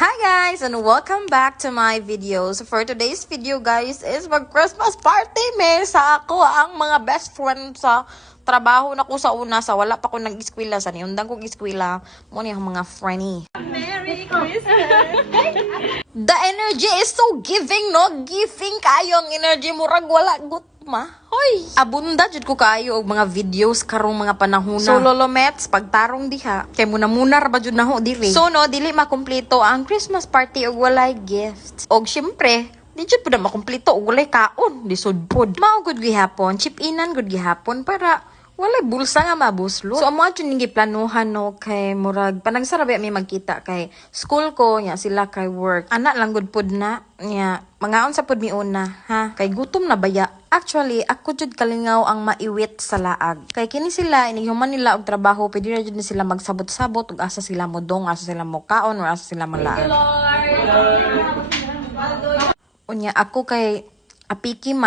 Hi guys and welcome back to my video. So for today's video guys is mag-Christmas party me sa ako ang mga best friend sa trabaho na ko sa una sa wala pa ko nag-eskwela sa niundang kong eskwela mo ni ang mga friendly. Merry Christmas! The energy is so giving no giving kayo ang energy murag wala gutma. Hoy, abunda jud ko kayo og mga videos karong mga panahon. So lolomets pagtarong diha kay muna ra ba jud naho diri. So no dili makumpleto ang Christmas party og walay gifts. Og syempre di jud pud makumpleto og walay kaon lisod pod. Mao gud gihapon, chip inan gud gihapon para walay bulsa nga mabuslo. So amo jud ning giplanuhan no kay murag panagsarabi mi magkita kay school ko nya sila kay work. Ana lang gud pud na nya mangaon sa pud mi una ha kay gutom na baya. Actually ako jud kalingaw ang maiwit sa laag. Kay kini sila inihuman nila og trabaho pwede ra jud ni sila magsabot-sabot ug asa sila modong, asa sila mo kaon or asa sila malaag. Unya ako kay apiki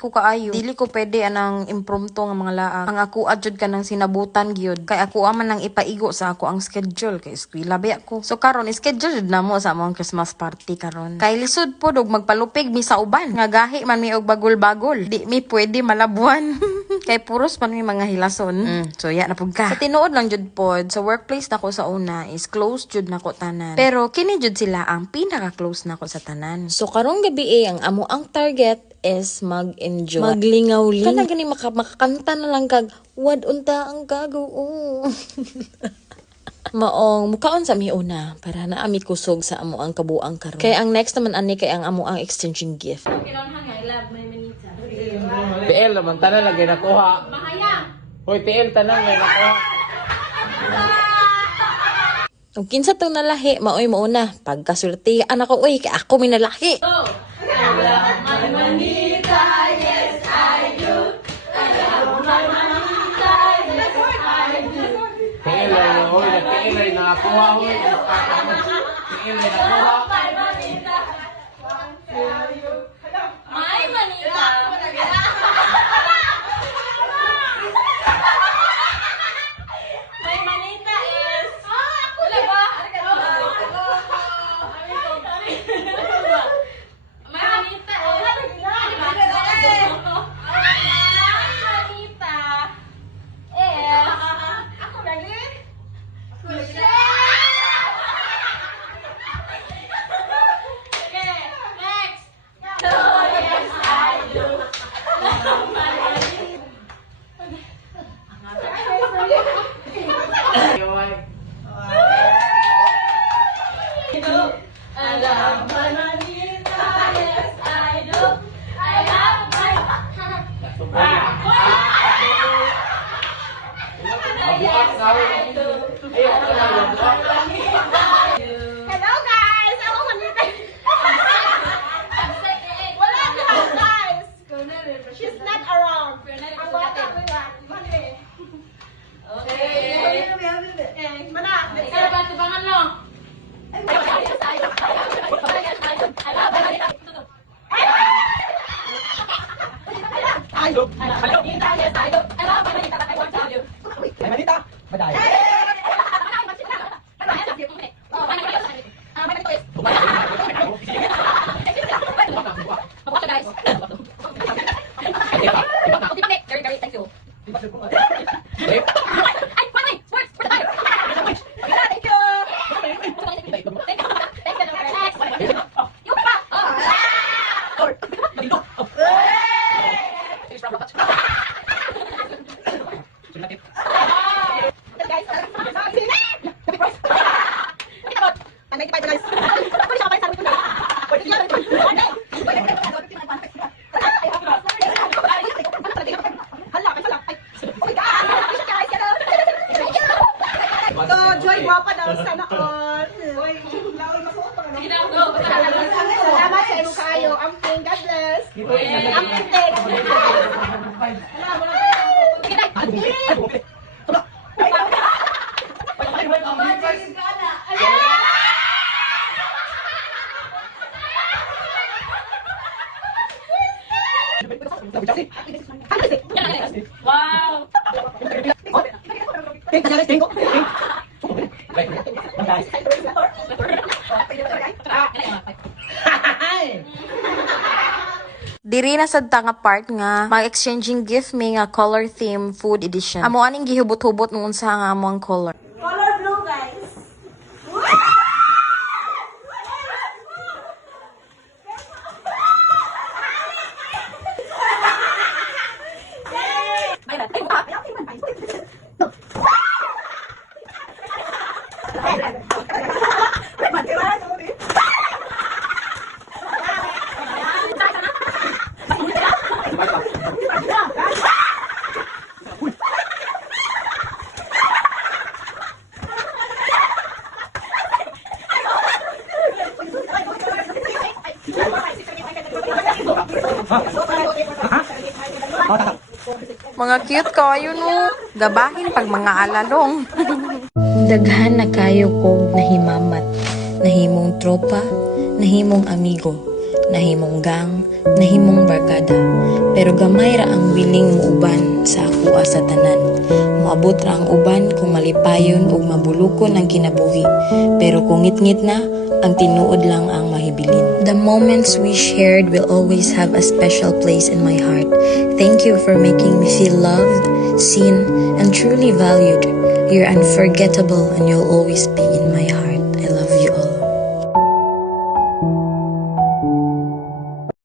ko kaayo. Dili ko pwede anang impromptu nga mga laag. Ang ako adjud ka ng sinabutan gyud. Kay ako aman nang ipaigo sa ako ang schedule kay eskwela ba ko. So karon schedule jud na mo sa among Christmas party karon. Kay lisod pod og magpalupig mi sa uban. Nga gahi man mi og bagol-bagol. Di mi pwede malabuan. Kay puros man mi mga hilason. So ya na pud ka. Sa tinuod lang jud pod sa workplace nako sa una is close jud nako tanan. Pero kini jud sila ang pinaka-close nako sa tanan. So karong gabi ang amo ang target is mag-enjoy. Maglingaw-lingaw. Kana gani makakanta na lang kag wad unta ang gago. Maong mukaon sa mi una para na ami kusog sa amo ang kabuang karon. Kay ang next naman ani kay ang amo ang exchanging gift. TL naman tanan lagi nakuha. Mahayang! Hoy TL tanan lagi nakuha. Ug kinsa tong nalahi maoy mo una pagkasulti anak ko uy kay ako minalahi. Manita, yes I do. Manita, yes I do. TL hoy TL nakuha hoy. TL nakuha. My manita. My manita is... Wala ba? My manita is... Ako lagi? Okay, next. Oh, yes, I do. Alam manita, yes, I do. I have my... Hello guys! Ako manita. Wala na guys! She's not around. Ang bata ko yan. Okay. Mana? Kaya ba tubangan mo? Joy, guwapa daw sana all. Salamat sa iyong kayo. Amping, God bless. Amping, wow! Tengo. Diri na sad ta nga part nga mag-exchanging gift mi nga color theme food edition. Amo aning gihubot-hubot nung unsa nga amo ang color. Color blue, guys. Mga cute kayo no. Gabahin pag mga alalong. Daghan na kayo ko nahimamat. Nahimong tropa, nahimong amigo, nahimong gang, nahimong barkada. Pero gamay ra ang biling mo uban sa ako sa tanan. Moabot ra ang uban kung malipayon ug mabulukon ang kinabuhi. Pero kung ngit-ngit na, ang tinuod lang ang mahibilin. The moments we shared will always have a special place in my heart. Thank you for making me feel loved, seen, and truly valued. You're unforgettable and you'll always be.